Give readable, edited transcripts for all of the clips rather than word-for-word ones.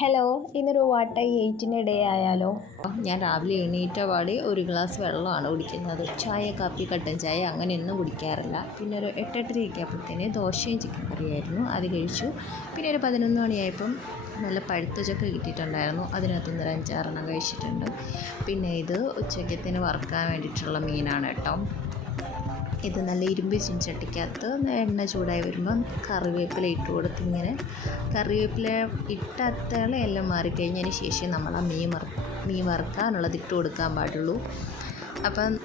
Hello, ഇന്നൊരു water 8 day ആയാലോ? ഞാൻ രാവിലെ എണീറ്റ പാടെ ഒരു ഗ്ലാസ് വെള്ളമാണ് കുടിക്കുന്നത്. ചായ, കാപ്പി, കട്ടൻ ചായ അങ്ങനെയൊന്നും കുടിക്കാറില്ല. പിന്നെ ഒരു 8-8:30 ആയപ്പോഴത്തേന് ദോശയും ചിക്കൻ കറിയായിരുന്നു, അത് കഴിച്ചു. പിന്നെ ഒരു 11 മണിയായപ്പം നല്ല പഴുത്ത ചക്ക കിട്ടിയിട്ടുണ്ടായിരുന്നു, അതിനകത്തുനിന്ന് ഒരു 5-6 കഴിച്ചിട്ടുണ്ട്. പിന്നെ ഇത് ഉച്ചക്കത്തിന് വറുക്കാൻ വേണ്ടിയിട്ടുള്ള മീനാണ് കേട്ടോ. ഇത് നല്ല ഇരുമ്പ് ചീനച്ചട്ടിക്കകത്ത് എണ്ണ ചൂടായി വരുമ്പം കറിവേപ്പില ഇട്ട് കൊടുത്ത് ഇങ്ങനെ കറിവേപ്പില ഇട്ടത്തേള എല്ലാം മാറിക്കഴിഞ്ഞതിന് ശേഷം നമ്മൾ ആ മീൻ വറുക്കാനുള്ളത് ഇട്ട് കൊടുക്കാൻ പാടുള്ളൂ. അപ്പം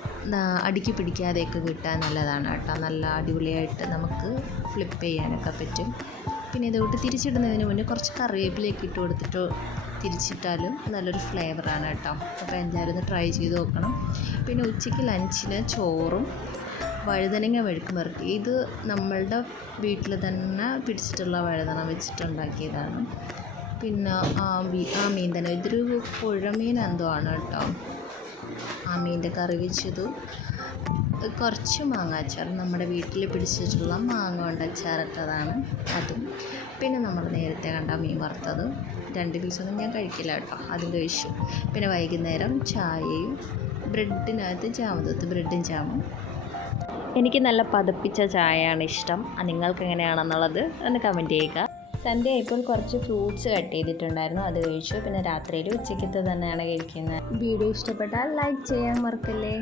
അടുക്കി പിടിക്കാതെയൊക്കെ കിട്ടാൻ നല്ലതാണ് കേട്ടോ. നല്ല അടിപൊളിയായിട്ട് നമുക്ക് ഫ്ലിപ്പ് ചെയ്യാനൊക്കെ പറ്റും. പിന്നെ ഇതോട്ട് തിരിച്ചിടുന്നതിന് മുന്നേ കുറച്ച് കറിവേപ്പിലയൊക്കെ ഇട്ട് കൊടുത്തിട്ട് തിരിച്ചിട്ടാലും നല്ലൊരു ഫ്ലേവറാണ് കേട്ടോ. അപ്പോൾ എല്ലാവരും ഒന്ന് ട്രൈ ചെയ്ത് നോക്കണം. പിന്നെ ഉച്ചയ്ക്ക് ലഞ്ചിന് ചോറും വഴുതനങ്ങ മെഴുക്ക് പുരട്ടി. ഇത് നമ്മളുടെ വീട്ടിൽ തന്നെ പിടിച്ചിട്ടുള്ള വഴുതന വെച്ചിട്ടുണ്ടാക്കിയതാണ്. പിന്നെ ആ മീൻ തന്നെ, ഇതൊരു പുഴമീൻ എന്തോ ആണ് കേട്ടോ. ആ മീൻ്റെ കറി വെച്ചത്, കുറച്ച് മാങ്ങാച്ചാർ, നമ്മുടെ വീട്ടിൽ പിടിച്ചിട്ടുള്ള മാങ്ങ കൊണ്ട് അച്ചാറിട്ടതാണ് അതും. പിന്നെ നമ്മൾ നേരത്തെ കണ്ട മീൻ വറുത്തത് 2 പീസൊന്നും ഞാൻ കഴിക്കില്ല കേട്ടോ, അതും കഴിച്ചു. പിന്നെ വൈകുന്നേരം ചായയും ബ്രെഡിനകത്ത് ജാം തൂത്ത്, ബ്രെഡും ജാമും. എനിക്ക് നല്ല പതപ്പിച്ച ചായയാണ് ഇഷ്ടം. നിങ്ങൾക്ക് എങ്ങനെയാണെന്നുള്ളത് ഒന്ന് കമൻറ്റ് ചെയ്യുക. സന്ധ്യ ഇപ്പോൾ കുറച്ച് ഫ്രൂട്ട്സ് കട്ട് ചെയ്തിട്ടുണ്ടായിരുന്നു, അത് കഴിച്ചു. പിന്നെ രാത്രിയിൽ ഉച്ചയ്ക്കത്തെ തന്നെയാണ് കഴിക്കുന്നത്. വീഡിയോ ഇഷ്ടപ്പെട്ടാൽ ലൈക്ക് ചെയ്യാൻ മറക്കല്ലേ.